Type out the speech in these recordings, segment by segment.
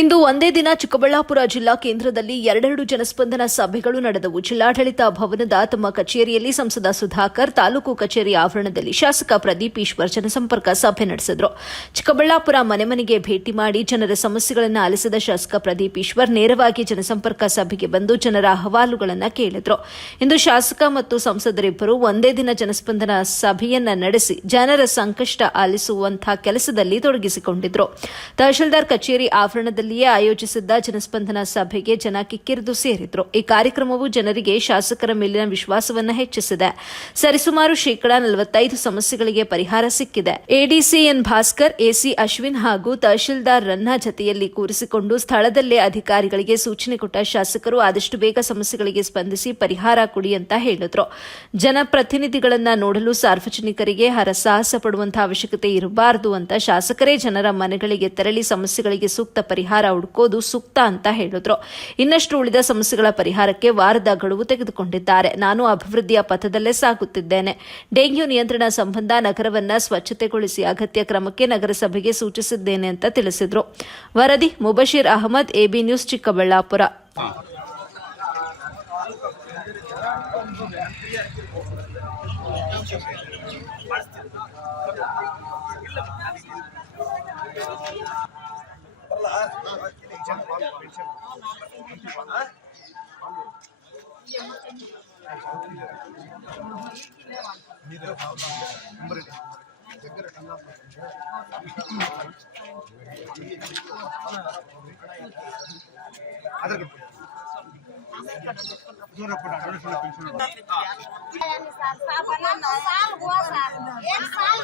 ಇಂದು ಒಂದೇ ದಿನ ಚಿಕ್ಕಬಳ್ಳಾಪುರ ಜಿಲ್ಲಾ ಕೇಂದ್ರದಲ್ಲಿ ಎರಡೆರಡು ಜನಸ್ಪಂದನ ಸಭೆಗಳು ನಡೆದವು. ಜಿಲ್ಲಾಡಳಿತ ಭವನದ ತಮ್ಮ ಕಚೇರಿಯಲ್ಲಿ ಸಂಸದ ಸುಧಾಕರ್, ತಾಲೂಕು ಕಚೇರಿ ಆವರಣದಲ್ಲಿ ಶಾಸಕ ಪ್ರದೀಪ್ ಈಶ್ವರ್ ಜನಸಂಪರ್ಕ ಸಭೆ ನಡೆಸಿದರು. ಚಿಕ್ಕಬಳ್ಳಾಪುರ ಮನೆ ಮನೆಗೆ ಭೇಟಿ ಮಾಡಿ ಜನರ ಸಮಸ್ಯೆಗಳನ್ನು ಆಲಿಸಿದ ಶಾಸಕ ಪ್ರದೀಪ್ ಈಶ್ವರ್ ನೇರವಾಗಿ ಜನಸಂಪರ್ಕ ಸಭೆಗೆ ಬಂದು ಜನರ ಅಹವಾಲುಗಳನ್ನು ಕೇಳಿದರು. ಇಂದು ಶಾಸಕ ಮತ್ತು ಸಂಸದರಿಬ್ಬರು ಒಂದೇ ದಿನ ಜನಸ್ಪಂದನ ಸಭೆಯನ್ನ ನಡೆಸಿ ಜನರ ಸಂಕಷ್ಟ ಆಲಿಸುವಂತಹ ಕೆಲಸದಲ್ಲಿ ತೊಡಗಿಸಿಕೊಂಡಿದ್ರು. ತಹಶೀಲ್ದಾರ್ ಕಚೇರಿ ಆವರಣದಲ್ಲಿಯೇ ಆಯೋಜಿಸಿದ್ದ ಜನಸ್ಪಂದನ ಸಭೆಗೆ ಜನ ಕಿಕ್ಕಿರಿದು ಸೇರಿದ್ರು. ಈ ಕಾರ್ಯಕ್ರಮವು ಜನರಿಗೆ ಶಾಸಕರ ಮೇಲಿನ ವಿಶ್ವಾಸವನ್ನು ಹೆಚ್ಚಿಸಿದೆ. ಸರಿಸುಮಾರು ಶೇಕಡಾ ನಲವತ್ತೈದು ಸಮಸ್ಯೆಗಳಿಗೆ ಪರಿಹಾರ ಸಿಕ್ಕಿದೆ. ADC N Bhaskar, AC Ashwin ಹಾಗೂ ತಹಶೀಲ್ದಾರ್ ರನ್ನ ಜತೆಯಲ್ಲಿ ಕೂರಿಸಿಕೊಂಡು ಸ್ಥಳದಲ್ಲೇ ಅಧಿಕಾರಿಗಳಿಗೆ ಸೂಚನೆ ಕೊಟ್ಟ ಶಾಸಕರು ಆದಷ್ಟು ಬೇಗ ಸಮಸ್ಯೆಗಳಿಗೆ ಸ್ಪಂದಿಸಿ ಪರಿಹಾರ ಕೊಡಿ ಅಂತ ಹೇಳಿದ್ರು. ಜನಪ್ರತಿನಿಧಿಗಳನ್ನ ನೋಡಲು ಸಾರ್ವಜನಿಕರಿಗೆ ಹರಸಾಹಸ ಪಡುವಂತಹ ಅವಶ್ಯಕತೆ ಇರಬಾರದು ಅಂತ ಶಾಸಕರೇ ಜನರ ಮನೆಗಳಿಗೆ ತೆರಳಿ ಸಮಸ್ಯೆಗಳಿಗೆ ಸೂಕ್ತ ಪರಿಹಾರ ಹುಡುಕೋದು ಸೂಕ್ತ ಅಂತ ಹೇಳಿದ್ರು. ಇನ್ನಷ್ಟು ಉಳಿದ ಸಮಸ್ಯೆಗಳ ಪರಿಹಾರಕ್ಕೆ ವಾರದ ಗಡುವು ತೆಗೆದುಕೊಂಡಿದ್ದಾರೆ. ನಾನು ಅಭಿವೃದ್ಧಿಯ ಪಥದಲ್ಲೇ ಸಾಗುತ್ತಿದ್ದೇನೆ. ಡೆಂಗ್ಯೂ ನಿಯಂತ್ರಣ ಸಂಬಂಧ ನಗರವನ್ನ ಸ್ವಚ್ಛತೆಗೊಳಿಸಿ ಅಗತ್ಯ ಕ್ರಮಕ್ಕೆ ನಗರಸಭೆಗೆ ಸೂಚಿಸಿದ್ದೇನೆ ಅಂತ ತಿಳಿಸಿದ್ರು. ವರದಿ, ಮುಬಶೀರ್ ಅಹಮದ್, ಎಬಿ ನ್ಯೂಸ್, ಚಿಕ್ಕಬಳ್ಳಾಪುರ. साल हुआ साल एक साल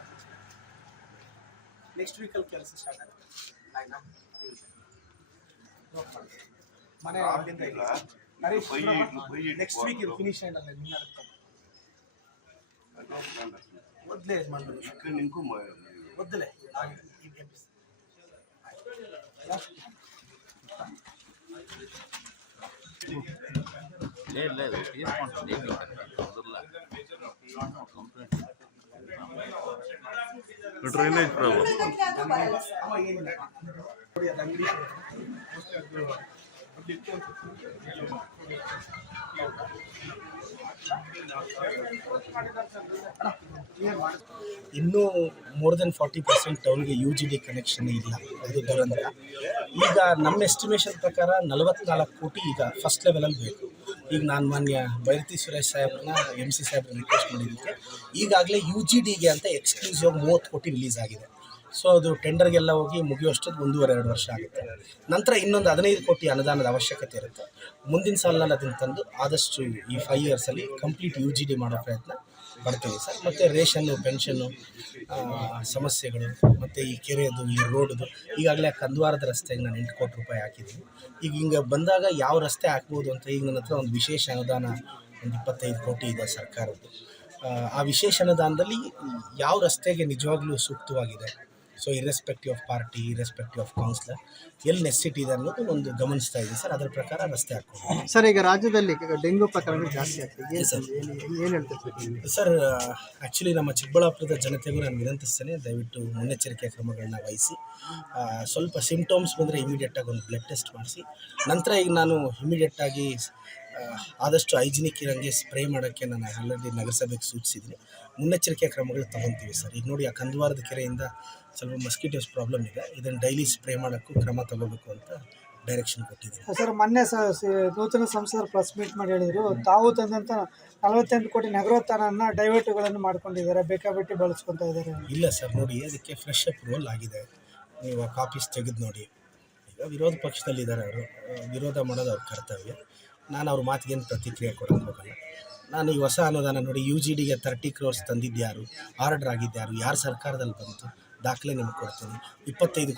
నెక్స్ట్ వీక్ కలిసి స్టార్ట్ మన నరేష్ నెక్స్ట్ వీక్ ఫినిష్ అయ్యాలి నిన్న వద్దులే మనం ఇక్కడ ఇంకో వద్దులే లేదు లేదు తీసుకుంటుంది తొందరలో ಡ್ರೈನೇಜ್ ಇನ್ನೂ ಮೋರ್ ದೆನ್ ಫಾರ್ಟಿ ಪರ್ಸೆಂಟ್ ಟೌನ್ಗೆ ಯು ಜಿ ಡಿ ಕನೆಕ್ಷನ್ ಇಲ್ಲ ಅದು ದುರಂತ. ಈಗ ನಮ್ಮ ಎಸ್ಟಿಮೇಷನ್ ಪ್ರಕಾರ ನಲವತ್ನಾಲ್ಕು ಕೋಟಿ ಈಗ ಫಸ್ಟ್ ಲೆವೆಲಲ್ಲಿ ಬೇಕು. ಈಗ ನಾನು ಮಾನ್ಯ ಬೈರತಿ ಸುರೇಶ್ ಸಾಹೇಬ್ರನ್ನ ಎಂ ಸಿ ಸಾಹೇಬ್ರನ್ನ ರಿಕ್ವೆಸ್ಟ್ ಮಾಡಿದ್ದಕ್ಕೆ, ಈಗಾಗಲೇ ಯು ಜಿ ಡಿಗೆ ಅಂತ ಎಕ್ಸ್ಕ್ಲೂಸಿವ್ ಮೂವತ್ತು ಕೋಟಿ ರಿಲೀಸ್ ಆಗಿದೆ. ಸೊ ಅದು ಟೆಂಡರ್ಗೆಲ್ಲ ಹೋಗಿ ಮುಗಿಯುವಷ್ಟೊತ್ತು ಒಂದೂವರೆ, ಎರಡು ವರ್ಷ ಆಗುತ್ತೆ. ನಂತರ ಇನ್ನೊಂದು ಹದಿನೈದು ಕೋಟಿ ಅನುದಾನದ ಅವಶ್ಯಕತೆ ಇರುತ್ತೆ. ಮುಂದಿನ ಸಾಲಿನಲ್ಲಿ ಅದನ್ನು ತಂದು ಆದಷ್ಟು ಈ ಫೈವ್ ಇಯರ್ಸಲ್ಲಿ ಕಂಪ್ಲೀಟ್ ಯು ಜಿ ಡಿ ಮಾಡೋ ಪ್ರಯತ್ನ ಪಡ್ತೀವಿ ಸರ್. ಮತ್ತು ರೇಷನ್ನು, ಪೆನ್ಷನ್ನು ಸಮಸ್ಯೆಗಳು, ಮತ್ತು ಈ ಕೆರೆಯದು, ಈ ರೋಡ್ದು, ಈಗಾಗಲೇ ಕಂದ್ವಾರದ ರಸ್ತೆಗೆ ನಾನು ಎಂಟು ಕೋಟಿ ರೂಪಾಯಿ ಹಾಕಿದ್ದೀನಿ. ಈಗ ಹಿಂಗೆ ಬಂದಾಗ ಯಾವ ರಸ್ತೆ ಹಾಕ್ಬೋದು ಅಂತ ಈಗ ನನ್ನ ಹತ್ರ ಒಂದು ವಿಶೇಷ ಅನುದಾನ ಒಂದು ಇಪ್ಪತ್ತೈದು ಕೋಟಿ ಇದೆ ಸರ್ಕಾರದ್ದು. ಆ ವಿಶೇಷ ಅನುದಾನದಲ್ಲಿ ಯಾವ ರಸ್ತೆಗೆ ನಿಜವಾಗ್ಲೂ ಸೂಕ್ತವಾಗಿದೆ? So irrespective of party irrespective of councillor ಎಲ್ಲಿ ನೆಸಿಟಿ ಇದೆ ಅನ್ನೋದು ಒಂದು ಗಮನಿಸ್ತಾ ಇದೆ ಸರ್ ಅದರ ಪ್ರಕಾರ ರಸ್ತೆ ಹಾಕ್ಕೊಂಡು ಸರ್ ಈಗ ರಾಜ್ಯದಲ್ಲಿ ಡೆಂಗ್ಯೂ ಪ್ರಕರಣ ಜಾಸ್ತಿ ಆಗ್ತಿದೆ Yes, ಏನು ಹೇಳ್ತಿರ್ತೀವಿ ಸರ್ ಆ್ಯಕ್ಚುಲಿ ನಮ್ಮ ಚಿಕ್ಕಬಳ್ಳಾಪುರದ ಜನತೆಗೂ ನಾನು ವಿನಂತಿಸ್ತೇನೆ ದಯವಿಟ್ಟು ಮುನ್ನೆಚ್ಚರಿಕೆ ಕ್ರಮಗಳನ್ನ ವಹಿಸಿ ಸ್ವಲ್ಪ ಸಿಂಪ್ಟಮ್ಸ್ ಬಂದರೆ ಇಮಿಡಿಯೇಟಾಗಿ ಒಂದು ಬ್ಲಡ್ ಟೆಸ್ಟ್ ಮಾಡಿಸಿ. ನಂತರ ಈಗ ನಾನು ಇಮಿಡಿಯೇಟಾಗಿ ಆದಷ್ಟು ಹೈಜಿನಿಕ್ ಇರೋಂಗೆ ಸ್ಪ್ರೇ ಮಾಡೋಕ್ಕೆ ನಾನು ಆಲ್ರೆಡಿ ನಗರಸಭೆಗೆ ಸೂಚಿಸಿದ್ರು ಮುನ್ನೆಚ್ಚರಿಕೆ ಕ್ರಮಗಳು ತಗೊತೀವಿ ಸರ್. ಈಗ ನೋಡಿ ಆ ಕಂದವಾರದ ಕೆರೆಯಿಂದ ಸ್ವಲ್ಪ ಮಸ್ಕಿಟೋಸ್ ಪ್ರಾಬ್ಲಮ್ ಇದೆ. ಇದನ್ನು ಡೈಲಿ ಸ್ಪ್ರೇ ಮಾಡೋಕ್ಕೂ ಕ್ರಮ ತಗೋಬೇಕು ಅಂತ ಡೈರೆಕ್ಷನ್ ಕೊಟ್ಟಿದ್ದೀನಿ. ಸರ್ ಮೊನ್ನೆ ನೂತನ ಸಂಸದರು ಪ್ರೆಸ್ ಮೀಟ್ ಮಾಡಿ ಹೇಳಿದರು ತಾವು ತಂದಂಥ ನಲವತ್ತೆಂಟು ಕೋಟಿ ನಗರೋತ್ಥಾನನ ಡೈವರ್ಟ್ಗಳನ್ನು ಮಾಡ್ಕೊಂಡಿದ್ದಾರೆ ಬೇಕಾಬಿಟ್ಟಿ ಬಳಸ್ಕೊತಾ ಇದ್ದಾರೆ ಇಲ್ಲ ಸರ್ ನೋಡಿ ಅದಕ್ಕೆ ಫ್ರೆಶ್ ಅಪ್ರೂವಲ್ ಆಗಿದೆ. ನೀವು ಕಾಪೀಸ್ ತೆಗೆದು ನೋಡಿ. ಈಗ ವಿರೋಧ ಪಕ್ಷದಲ್ಲಿದ್ದಾರೆ ಅವರು. ವಿರೋಧ ಮಾಡೋದು ಅವ್ರ ಕರ್ತವ್ಯ. ನಾನು ಅವ್ರ ಮಾತಿಗೇನು ಪ್ರತಿಕ್ರಿಯೆ ಕೊಡೋಕ್ಕೆ ಹೋಗಲ್ಲ. ನಾನು ಈ ಹೊಸ ಅನುದಾನ ನೋಡಿ ಯು ಜಿ ಡಿಗೆ ತರ್ಟಿ ಕ್ರೋರ್ಸ್ ತಂದಿದ್ಯಾರು ಆರ್ಡರ್ ಆಗಿದ್ಯಾರು ಯಾರು ಸರ್ಕಾರದಲ್ಲಿ ಬಂತು? ದಾಖಲೆ ನಿಮ್ಗೆ ಕೊಡ್ತೀನಿ. ಇಪ್ಪತ್ತೈದು